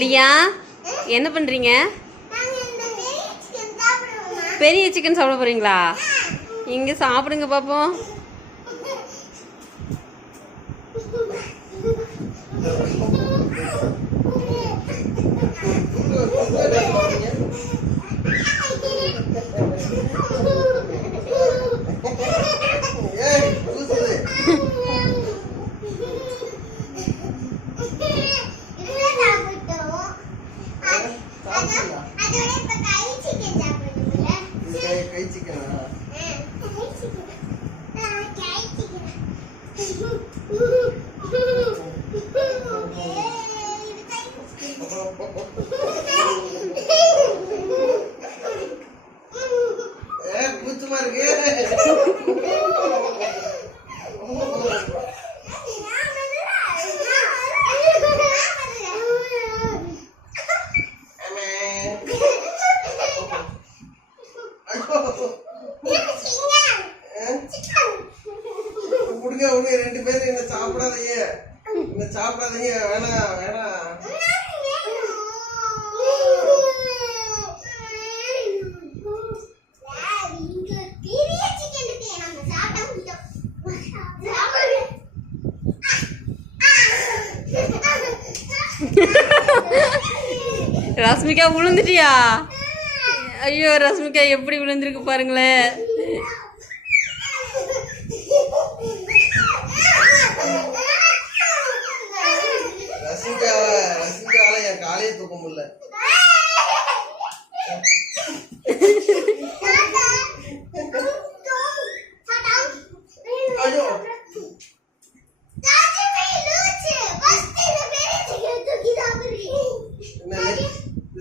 லியா என்ன பண்ணுறீங்க பெரிய சிக்கன் சாப்பிட போகிறீங்களா இங்கே சாப்பிடுங்க பார்ப்போம் Thank you. இது கை- கை சிக்கனா? ஏ, கூச்சமா விடுங்க விடுங்க ரெண்டு பேரும் என்ன சாப்பிடாதீங்க. என்ன சாப்பிடாதீங்க வேணாம் வேணாம் ரஸ்மிகா விழுந்துட்டியா ஐயோ ரஸ்மிகா எப்படி விழுந்திருக்கு பாருங்களேன். Alo.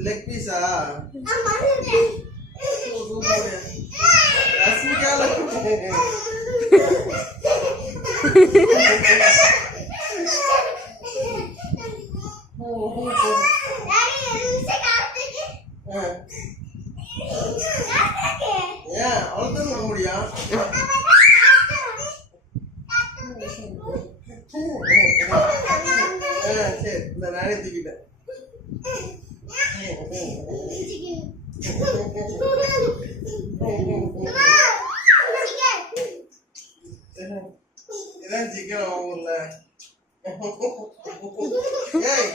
లెగ్ పీసా రశ్మికాల ఓ ஏன் அவ்வளோதான் பண்ண முடியும் சரி இந்த நானே தூக்கிட்டேன். இதான் சிக்கன் ஊர்ல ஏய்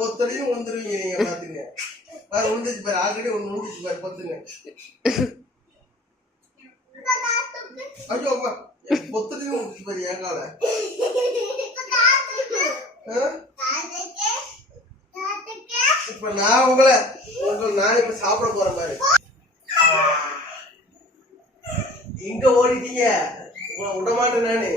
பொத்தலையும் வந்துருவீங்க நீங்க பாத்துங்க. பாரு விழுந்துச்சு பாரு ஆல்ரெடி ஒண்ணு விழுந்துச்சு பாரு பொத்துங்க. ஐயோ அம்மா பொத்தலையும் விழுந்துச்சு பாரு என் காலை. இப்ப நான் உங்களை உங்களை நான் இப்ப சாப்பிட போறேன் பாரு. எங்க ஓடிட்டீங்க. உங்களை விட மாட்டேன் நானு.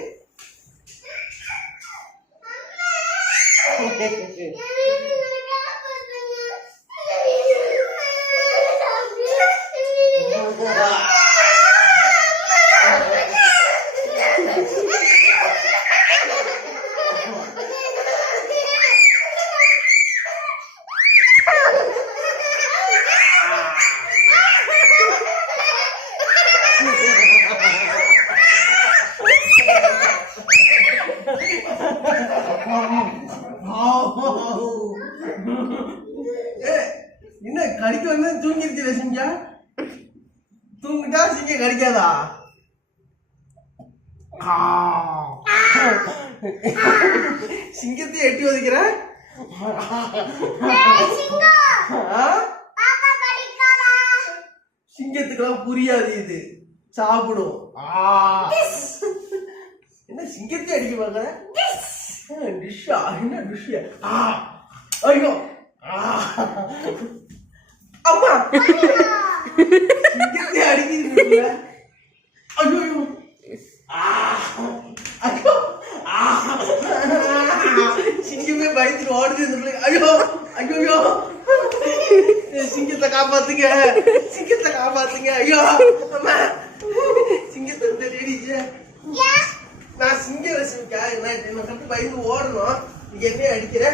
ஏய், என்ன கடிக்க வந்து தூங்கிருச்சு சிங்கா தூங்கிட்டா சிங்க கடிக்காதா. சிங்கத்தை எட்டி ஒதுக்கிற? சிங்கத்துக்கெல்லாம் புரியாது இது. சாப்பிடும். என்ன சிங்கத்தை அடிக்க பாக்குற டிஷ்ஷா என்ன டிஷ் ஆ ஐயோ ஆ. அம்மா சிங்கத்தை அடிக்கிறீங்க ஐயோ ஐயோ. ஆ. ஐயோ ஆ. சிங்கமே பயந்துட்டு ஓடுது இந்த பிள்ளை. ஐயோ ஐயோ ஐயோ சிங்கத்தை காப்பாத்துங்க சிங்கத்தை காப்பாத்துங்க ஐயோ அம்மா சிங்கத்தை தெரியுது நான் சிங்க ரசிக்கா என்ன பயந்து ஓடணும் நீங்க என்ன அடிக்கிற?